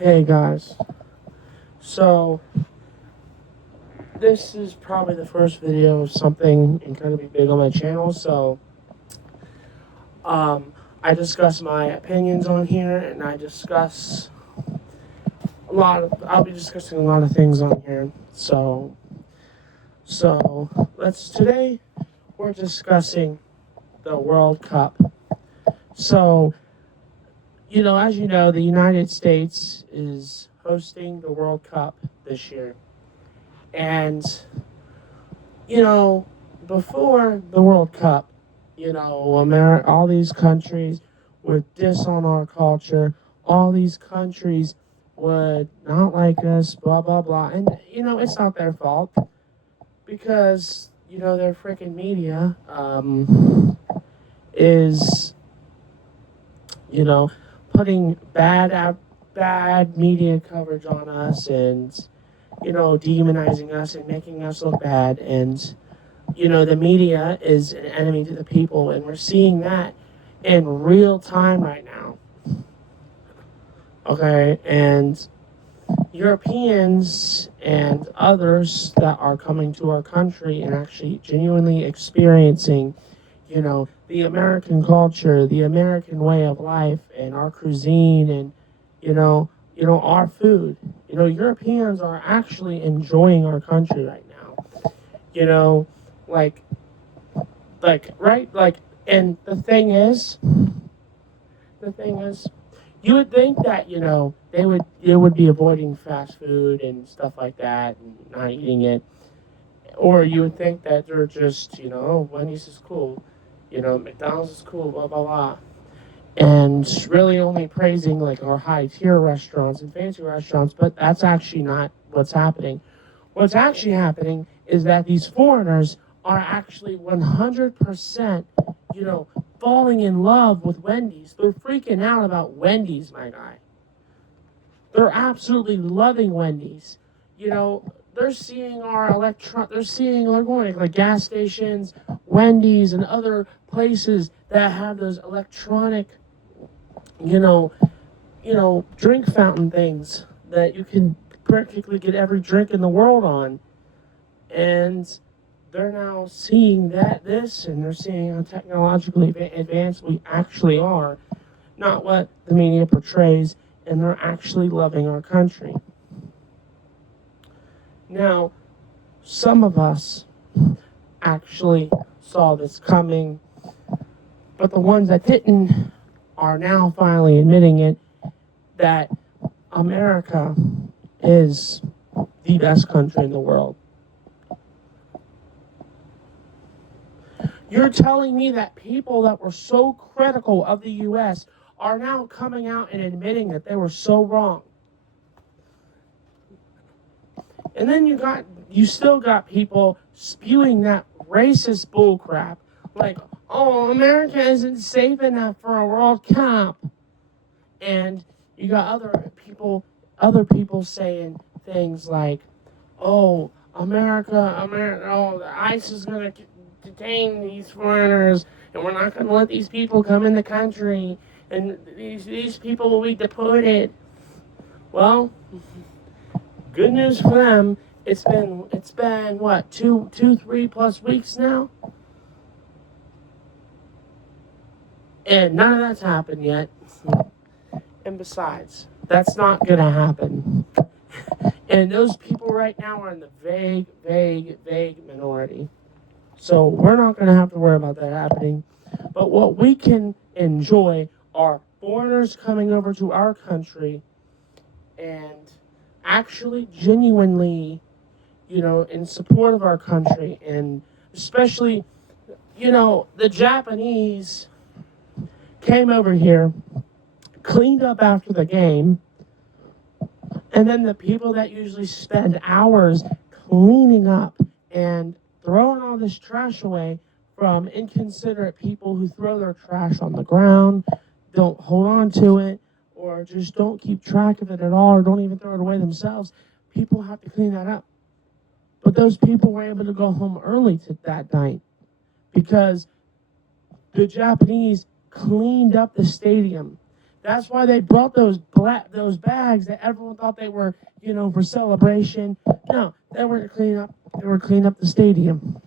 Hey guys, so this is probably the first video of something incredibly big on my channel. Um, I discuss my opinions on here, and I'll be discussing a lot of things on here. Today we're discussing the World Cup. So, as you know, the United States is hosting the World Cup this year, and you know, before the World Cup, all these countries would diss on our culture. All these countries would not like us, blah, blah, blah. And, it's not their fault because, their freaking media is, you know, putting bad media coverage on us and, demonizing us and making us look bad. And, the media is an enemy to the people, and we're seeing that in real time right now. Okay, and Europeans and others that are coming to our country and actually genuinely experiencing, the American culture, the American way of life, and our cuisine, and our food. Europeans are actually enjoying our country right now. You know, like right, and the thing is, you would think that they would be avoiding fast food and stuff like that and not eating it, or you would think that they're just oh, Wendy's is cool, McDonald's is cool, blah blah blah, and really only praising like our high tier restaurants and fancy restaurants. But that's actually not what's happening. What's actually happening is that these foreigners are actually 100%, you know, falling in love with Wendy's. They're freaking out about Wendy's, my guy. They're absolutely loving Wendy's. They're seeing like going like gas stations, Wendy's, and other places that have those electronic, you know, drink fountain things that you can practically get every drink in the world on. And they're now seeing and they're seeing how technologically advanced we actually are, not what the media portrays, and they're actually loving our country. Now, some of us actually saw this coming, but the ones that didn't are now finally admitting it, that America is the best country in the world. You're telling me that people that were so critical of the U.S. are now coming out and admitting that they were so wrong. And then you still got people spewing that racist bullcrap, like, oh, America isn't safe enough for a World Cup. And you got other people saying things like, oh, America, oh, the ICE is going to detain these foreigners, and we're not going to let these people come in the country, and these people will be deported. Well, good news for them. It's been what, 3+ weeks now, and none of that's happened yet. And besides, that's not gonna happen. And those people right now are in the vague minority. So we're not gonna have to worry about that happening. But what we can enjoy are foreigners coming over to our country and actually genuinely, in support of our country. And especially, the Japanese came over here, cleaned up after the game, and then the people that usually spend hours cleaning up and throwing all this trash away, from inconsiderate people who throw their trash on the ground, don't hold on to it, or just don't keep track of it at all, or don't even throw it away themselves. People have to clean that up. But those people were able to go home early that night because the Japanese cleaned up the stadium. That's why they brought those bags that everyone thought they were, for celebration. No, they were to clean up. They were to clean up the stadium.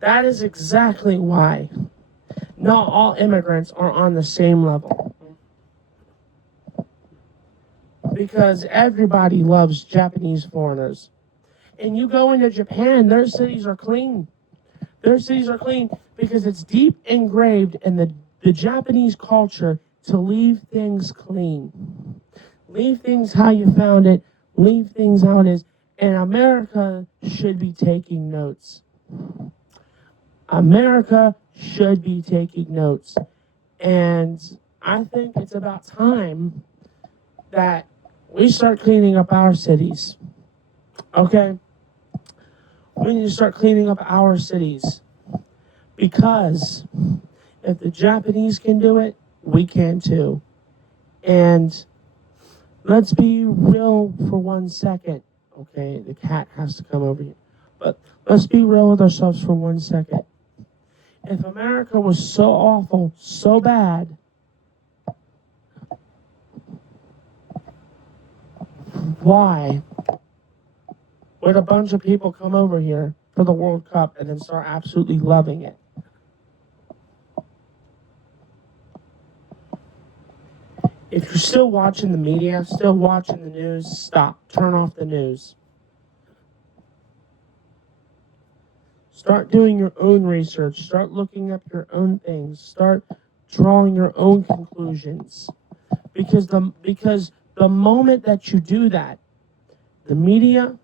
That is exactly why not all immigrants are on the same level. Because everybody loves Japanese foreigners. And you go into Japan, their cities are clean. Their cities are clean because it's deep engraved in the Japanese culture to leave things clean. Leave things how you found it. Leave things how it is. And America should be taking notes. America should be taking notes. And I think it's about time that we start cleaning up our cities. Okay? We need to start cleaning up our cities. Because if the Japanese can do it, we can too. And let's be real for 1 second. Okay, the cat has to come over here. But let's be real with ourselves for 1 second. If America was so awful, so bad, why would a bunch of people come over here for the World Cup and then start absolutely loving it? If you're still watching the media, still watching the news, stop. Turn off the news. Start doing your own research. Start looking up your own things. Start drawing your own conclusions. Because the moment that you do that, the media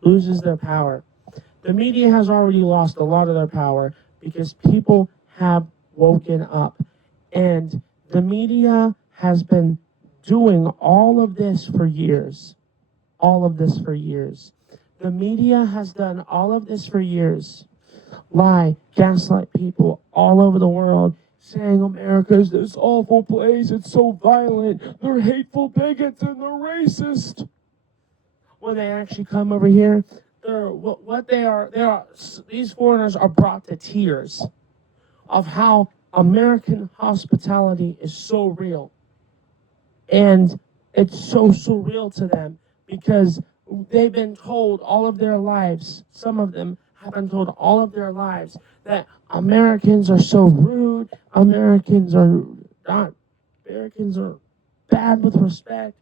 loses their power. The media has already lost a lot of their power because people have woken up. And the media has been doing all of this for years. All of this for years. The media has done all of this for years. Lie, gaslight people all over the world, saying America's this awful place, it's so violent, they're hateful bigots and they're racist. When they actually come over here, these foreigners are brought to tears of how American hospitality is so real. And it's so surreal to them because they've been told all of their lives, some of them have been told all of their lives, that Americans are so rude, Americans are bad with respect,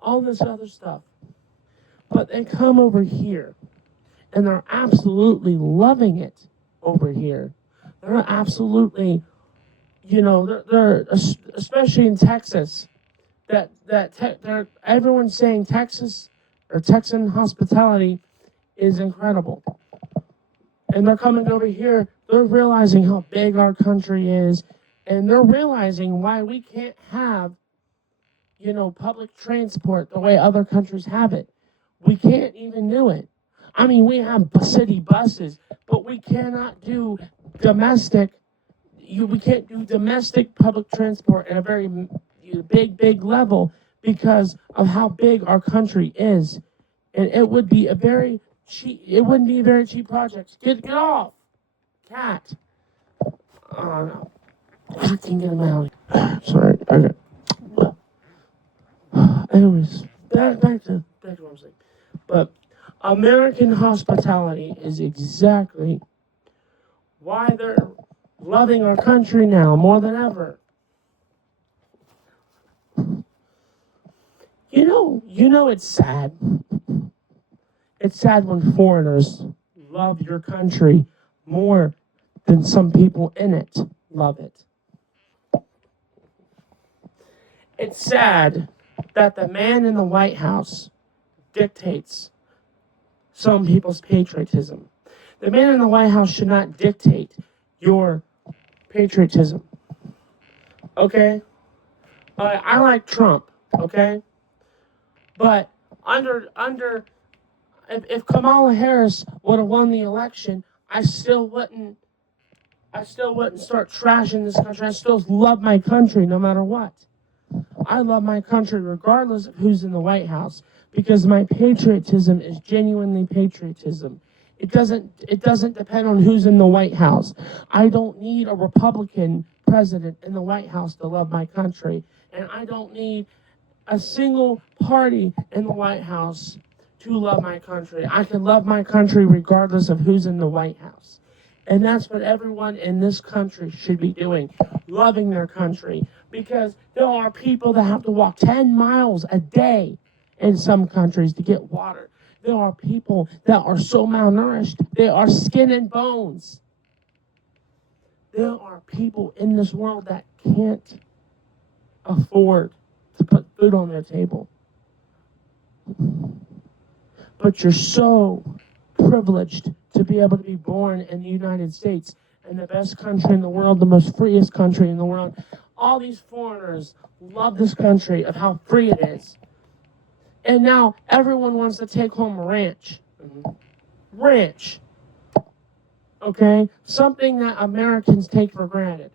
all this other stuff. But they come over here and they're absolutely loving it over here. They're absolutely, they're especially in Texas. Everyone's saying Texas or Texan hospitality is incredible. And they're coming over here, they're realizing how big our country is, and they're realizing why we can't have, public transport the way other countries have it. We can't even do it. I mean, we have city buses, but we cannot do domestic. We can't do domestic public transport at a very big level because of how big our country is, and it would be a very cheap. It wouldn't be a very cheap project. Get off, cat. Oh no, I can get him out. Sorry. Okay. Anyways, back to what I'm saying. But American hospitality is exactly why they're loving our country now more than ever. It's sad. It's sad when foreigners love your country more than some people in it love it. It's sad that the man in the White House dictates some people's patriotism. The man in the White House should not dictate your patriotism. Okay? I like Trump, okay? But if Kamala Harris would have won the election, I still wouldn't start trashing this country. I still love my country no matter what. I love my country regardless of who's in the White House because my patriotism is genuinely patriotism. It doesn't depend on who's in the White House. I don't need a Republican president in the White House to love my country. And I don't need a single party in the White House to love my country. I can love my country regardless of who's in the White House. And that's what everyone in this country should be doing, loving their country. Because there are people that have to walk 10 miles a day in some countries to get water. There are people that are so malnourished, they are skin and bones. There are people in this world that can't afford to put food on their table. But you're so privileged to be able to be born in the United States, in the best country in the world, the most freest country in the world. All these foreigners love this country of how free it is. And now everyone wants to take home a ranch. Ranch. Okay? Something that Americans take for granted.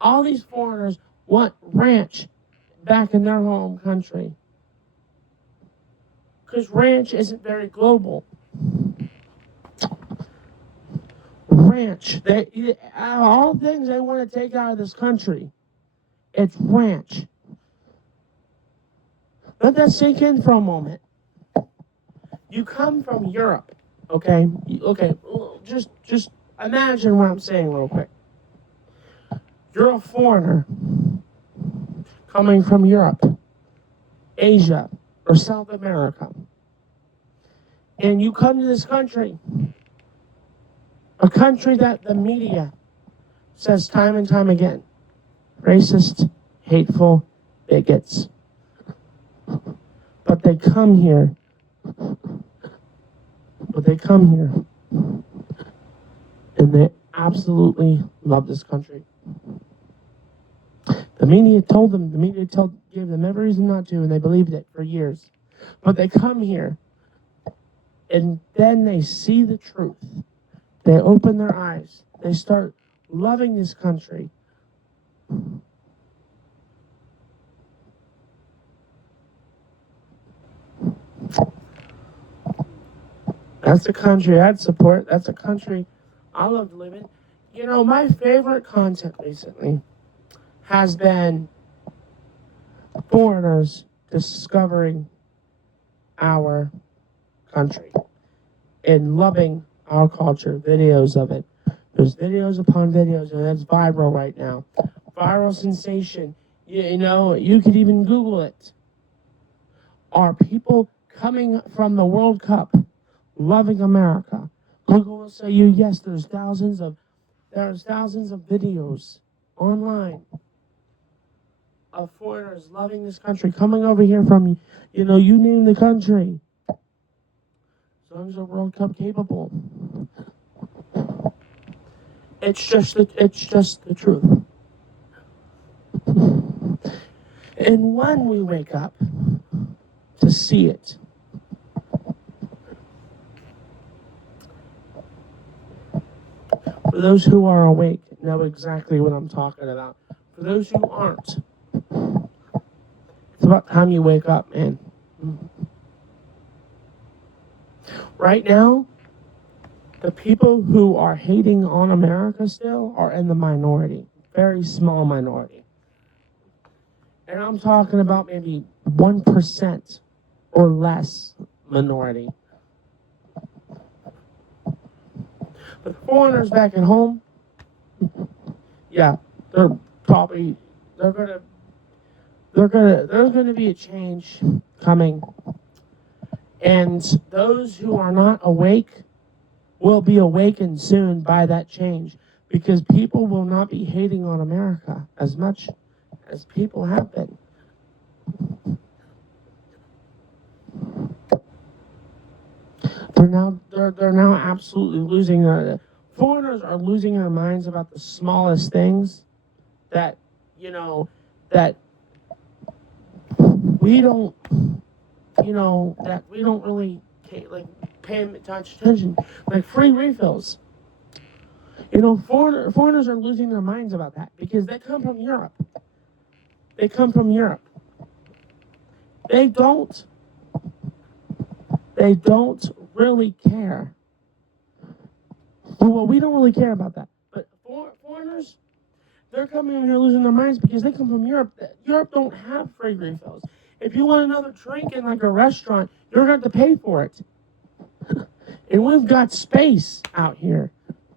All these foreigners want ranch back in their home country. Because ranch isn't very global. Ranch. All things they want to take out of this country, it's ranch. Let that sink in for a moment. You come from Europe, okay? Okay, just imagine what I'm saying real quick. You're a foreigner coming from Europe, Asia, or South America. And you come to this country, a country that the media says time and time again, racist, hateful, bigots. But they come here. And they absolutely love this country. The media gave them every reason not to, and they believed it for years. But they come here, and then they see the truth. They open their eyes. They start loving this country. That's a country I'd support. That's a country I love to live in. You know, my favorite content recently has been foreigners discovering our country and loving our culture, videos of it. There's videos upon videos, and that's viral right now. Viral sensation. You know, you could even Google it. Are people coming from the World Cup loving America? Google will say you, yes, there's thousands of videos online of foreigners loving this country, coming over here from, you name the country. As long as they're World Cup capable. It's just the truth. And when we wake up to see it, for those who are awake, know exactly what I'm talking about. For those who aren't, it's about time you wake up, man. Right now, the people who are hating on America still are in the minority, very small minority. And I'm talking about maybe 1% or less minority. But the foreigners back at home, yeah, there's gonna be a change coming. And those who are not awake will be awakened soon by that change, because people will not be hating on America as much as people have been. They're now absolutely losing their foreigners are losing their minds about the smallest things that that we don't really pay much attention, like free refills. Foreigners are losing their minds about that because they come from Europe. They come from Europe. They don't really care. Well, we don't really care about that. But foreigners, They're coming over here losing their minds because they come from Europe. Europe don't have free refills. If you want another drink in like a restaurant, you're going to pay for it. And we've got space out here.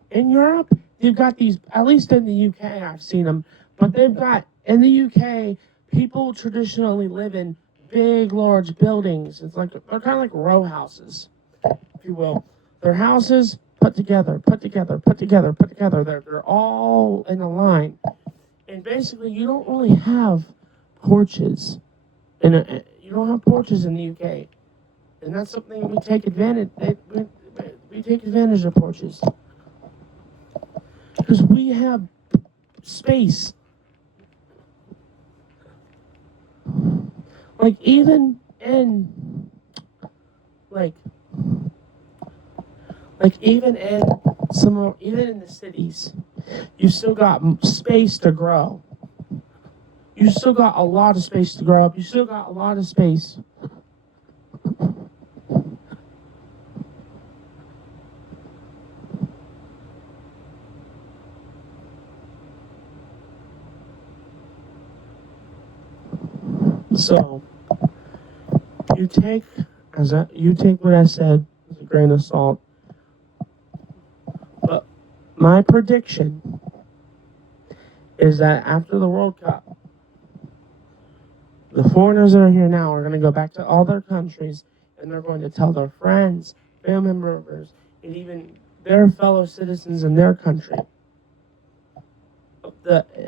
In Europe, they've got these, at least in the UK, I've seen them, but they've got, in the UK, people traditionally live in big, large buildings. It's like, they're kind of like row houses, if you will. They're houses put together, put together, put together, put together. They're all in a line. And basically, you don't really have porches. You don't have porches in the UK. And that's something we take advantage. We take advantage of porches because we have space. Like even in like even in even in the cities, you still got space to grow. You still got a lot of space to grow up. You still got a lot of space. So you take what I said as a grain of salt. But my prediction is that after the World Cup, the foreigners that are here now are going to go back to all their countries and they're going to tell their friends, family members, and even their fellow citizens in their country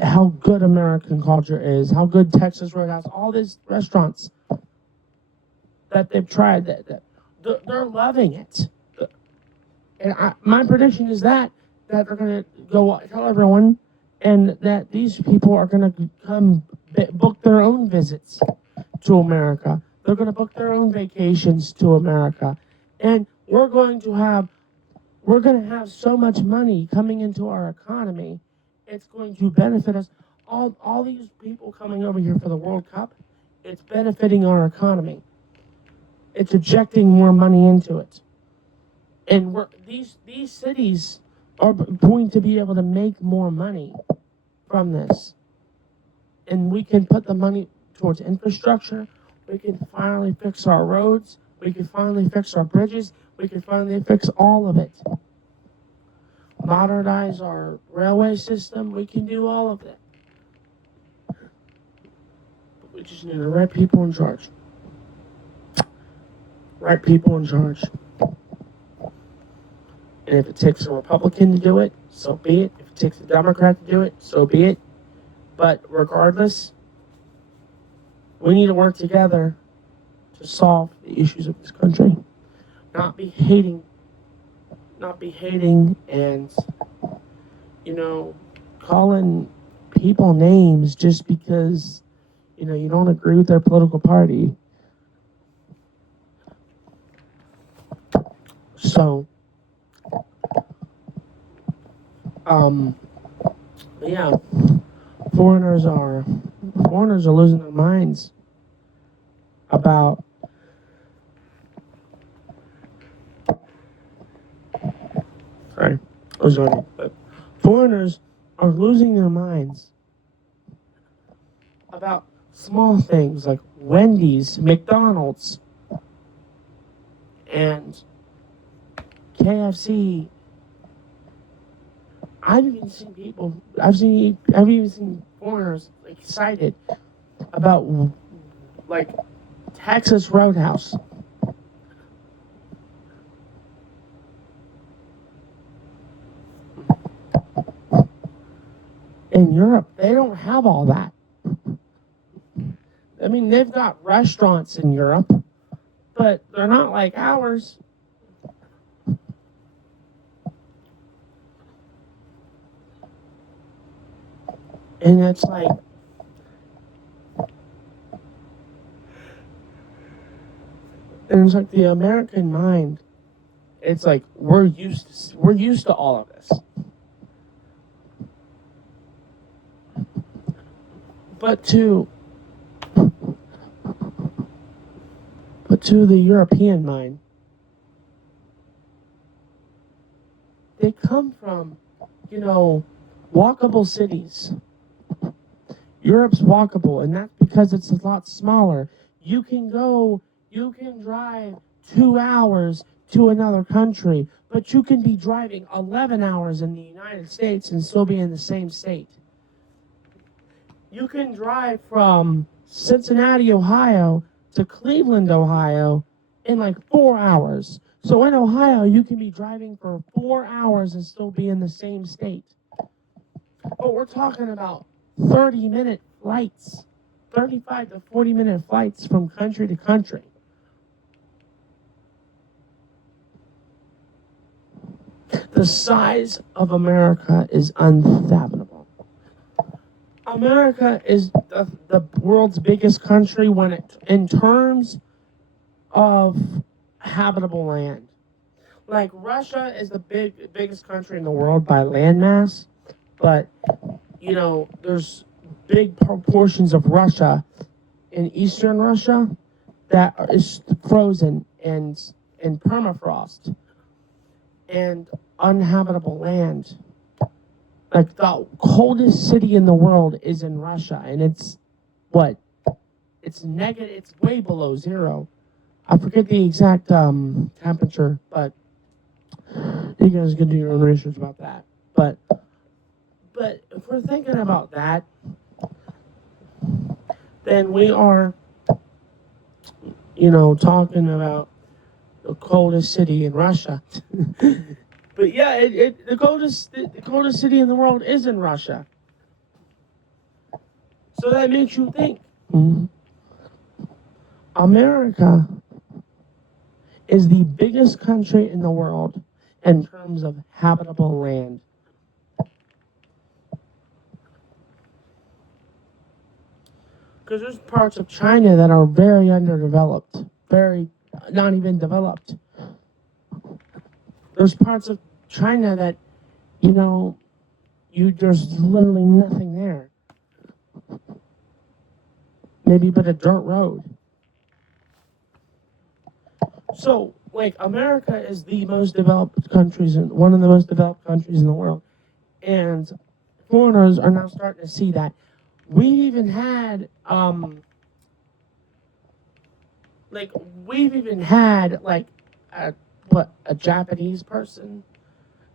how good American culture is, how good Texas Roadhouse, all these restaurants that they've tried, they're loving it. And my prediction is that they're going to go tell everyone, and that these people are going to come book their own visits to America. They're going to book their own vacations to America, and we're going to have so much money coming into our economy. It's going to benefit us. All these people coming over here for the World Cup, it's benefiting our economy. It's injecting more money into it. And these cities are going to be able to make more money from this. And we can put the money towards infrastructure. We can finally fix our roads. We can finally fix our bridges. We can finally fix all of it. Modernize our railway system. We can do all of it. But we just need the right people in charge. Right people in charge. And if it takes a Republican to do it, so be it. If it takes a Democrat to do it, so be it. But regardless, we need to work together to solve the issues of this country. Not be hating and, calling people names just because, you don't agree with their political party. So, yeah, foreigners are losing their minds about but foreigners are losing their minds about small things like Wendy's, McDonald's, and KFC. I've even seen foreigners excited about Texas Roadhouse. In Europe, they don't have all that. I mean, they've got restaurants in Europe, but they're not like ours. And it's like, the American mind. It's like we're used to all of this. But to the European mind, they come from, walkable cities. Europe's walkable, and that's because it's a lot smaller. You can drive 2 hours to another country, but you can be driving 11 hours in the United States and still be in the same state. You can drive from Cincinnati, Ohio to Cleveland, Ohio in like 4 hours. So in Ohio, you can be driving for 4 hours and still be in the same state. But we're talking about 30-minute flights, 35 to 40-minute flights from country to country. The size of America is unfathomable. America is the world's biggest country in terms of habitable land. Like Russia is the biggest country in the world by landmass, but there's big proportions of Russia in eastern Russia that is frozen and in permafrost and uninhabitable land. Like the coldest city in the world is in Russia, and it's negative. It's way below zero. I forget the exact temperature, but you guys can do your own research about that. But if we're thinking about that, then we are, talking about the coldest city in Russia. But yeah, the coldest city in the world is in Russia. So that makes you think. America is the biggest country in the world in terms of habitable land. Because there's parts of China that are very underdeveloped, very not even developed. There's parts of China that, there's literally nothing there. Maybe but a dirt road. So, like, America is the most developed countries, one of the most developed countries in the world. And foreigners are now starting to see that. We've even had, a Japanese person,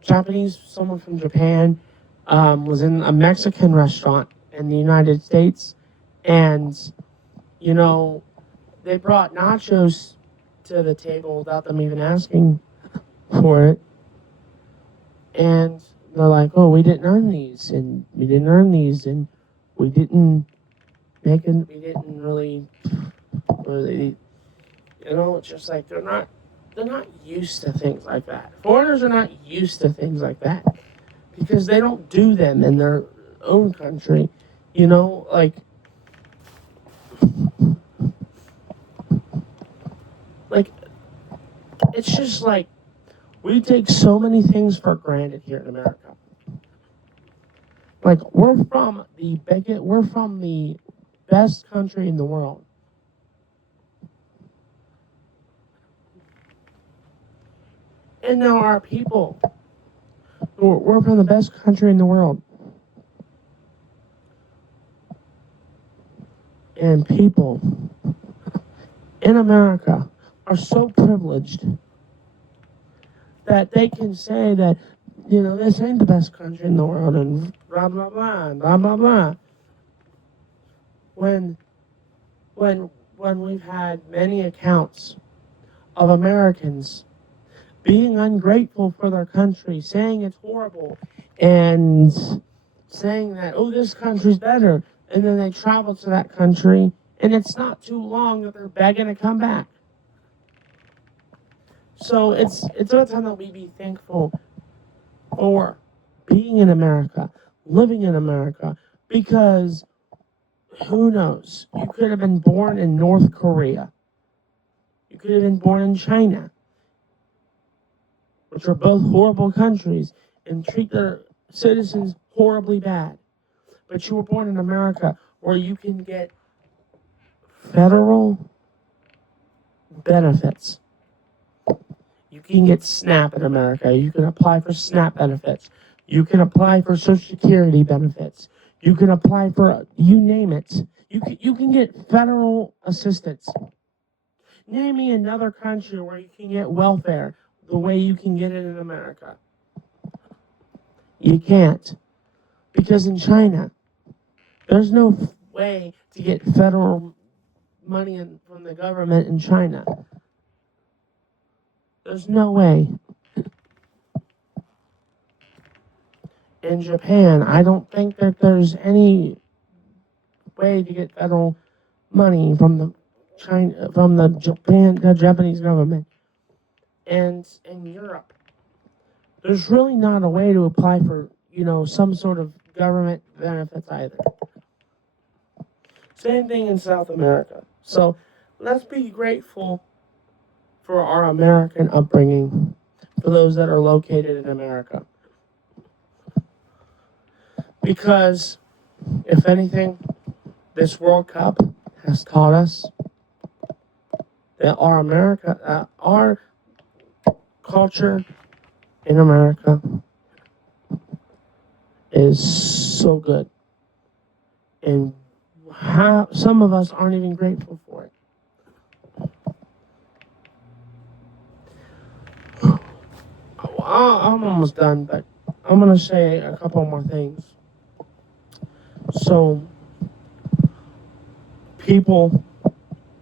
someone from Japan, was in a Mexican restaurant in the United States, and, they brought nachos to the table without them even asking for it. And they're like, oh, we didn't earn these, and we didn't earn these, and we didn't really, it's just like they're not used to things like that. Foreigners are not used to things like that because they don't do them in their own country, like it's just like we take so many things for granted here in America. Like we're from the best country in the world. And now our people, we're from the best country in the world. And people in America are so privileged that they can say that, this ain't the best country in the world and blah, blah, blah, and blah, blah, blah. When we've had many accounts of Americans being ungrateful for their country, saying it's horrible, and saying that, oh, this country's better, and then they travel to that country, and it's not too long that they're begging to come back. So it's about time that we be thankful for being in America, living in America, because who knows? You could have been born in North Korea. You could have been born in China, which are both horrible countries and treat their citizens horribly bad. But you were born in America where you can get federal benefits. You can get SNAP in America. You can apply for SNAP benefits. You can apply for Social Security benefits. You can apply for, you name it. You can get federal assistance. Name me another country where you can get welfare the way you can get it in America. You can't. Because in China, there's no way to get federal money from the government in China. There's no way. In Japan, I don't think that there's any way to get federal money from the Japanese government. And in Europe, there's really not a way to apply for, some sort of government benefits either. Same thing in South America. So let's be grateful for our American upbringing, for those that are located in America. Because, if anything, this World Cup has taught us that our culture in America is so good. And some of us aren't even grateful for it. I'm almost done, but I'm going to say a couple more things. So, people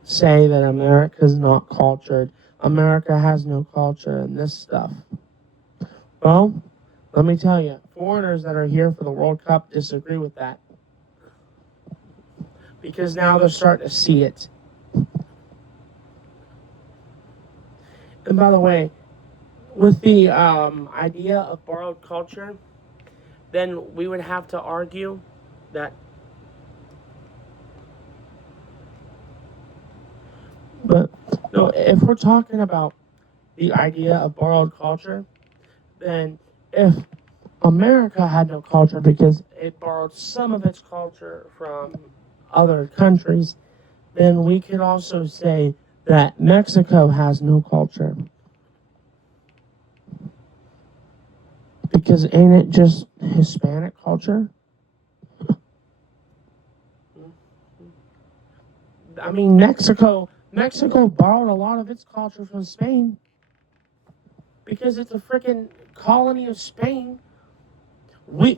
say that America's not cultured. America has no culture and this stuff. Well, let me tell you, foreigners that are here for the World Cup disagree with that. Because now they're starting to see it. And by the way, with the idea of borrowed culture, then we would have to argue that. But no, if we're talking about the idea of borrowed culture, then if America had no culture because it borrowed some of its culture from other countries, then we could also say that Mexico has no culture. Because ain't it just Hispanic culture? I mean, Mexico borrowed a lot of its culture from Spain because it's a freaking colony of Spain. We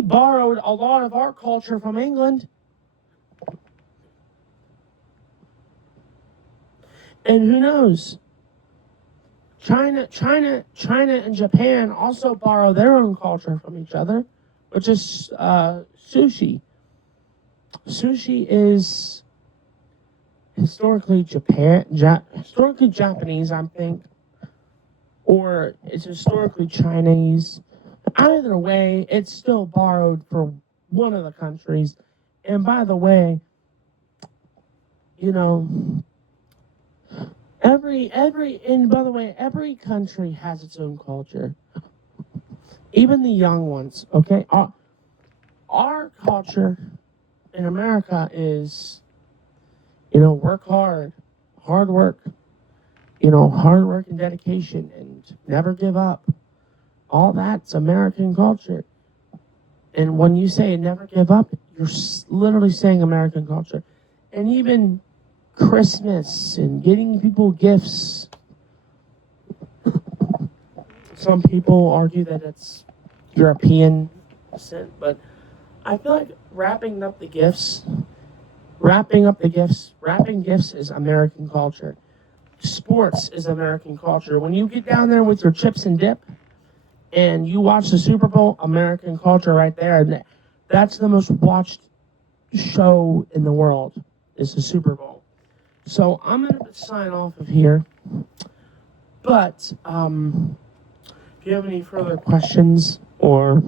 borrowed a lot of our culture from England. And who knows? China and Japan also borrow their own culture from each other, which is sushi. Sushi is historically Japanese, I think, or it's historically Chinese. Either way, it's still borrowed from one of the countries. And by the way, every country has its own culture. Even the young ones, okay? Our culture in America is, work hard work, hard work and dedication and never give up. All that's American culture. And when you say never give up, you're literally saying American culture. And even Christmas and getting people gifts. Some people argue that it's European descent, but I feel like wrapping gifts is American culture. Sports is American culture. When you get down there with your chips and dip and you watch the Super Bowl, American culture right there. And that's the most watched show in the world is the Super Bowl. So I'm going to sign off of here. But if you have any further questions or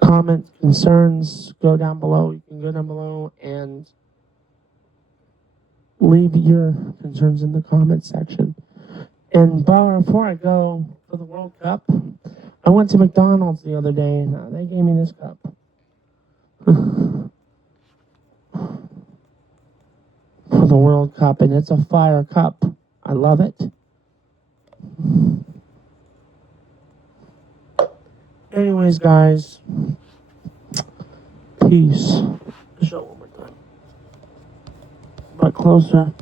comments, concerns, go down below. You can go down below and leave your concerns in the comment section. And before I go for the World Cup, I went to McDonald's the other day and they gave me this cup. For the World Cup, and it's a fire cup. I love it. Anyways, guys, peace. Show it one more time. But closer.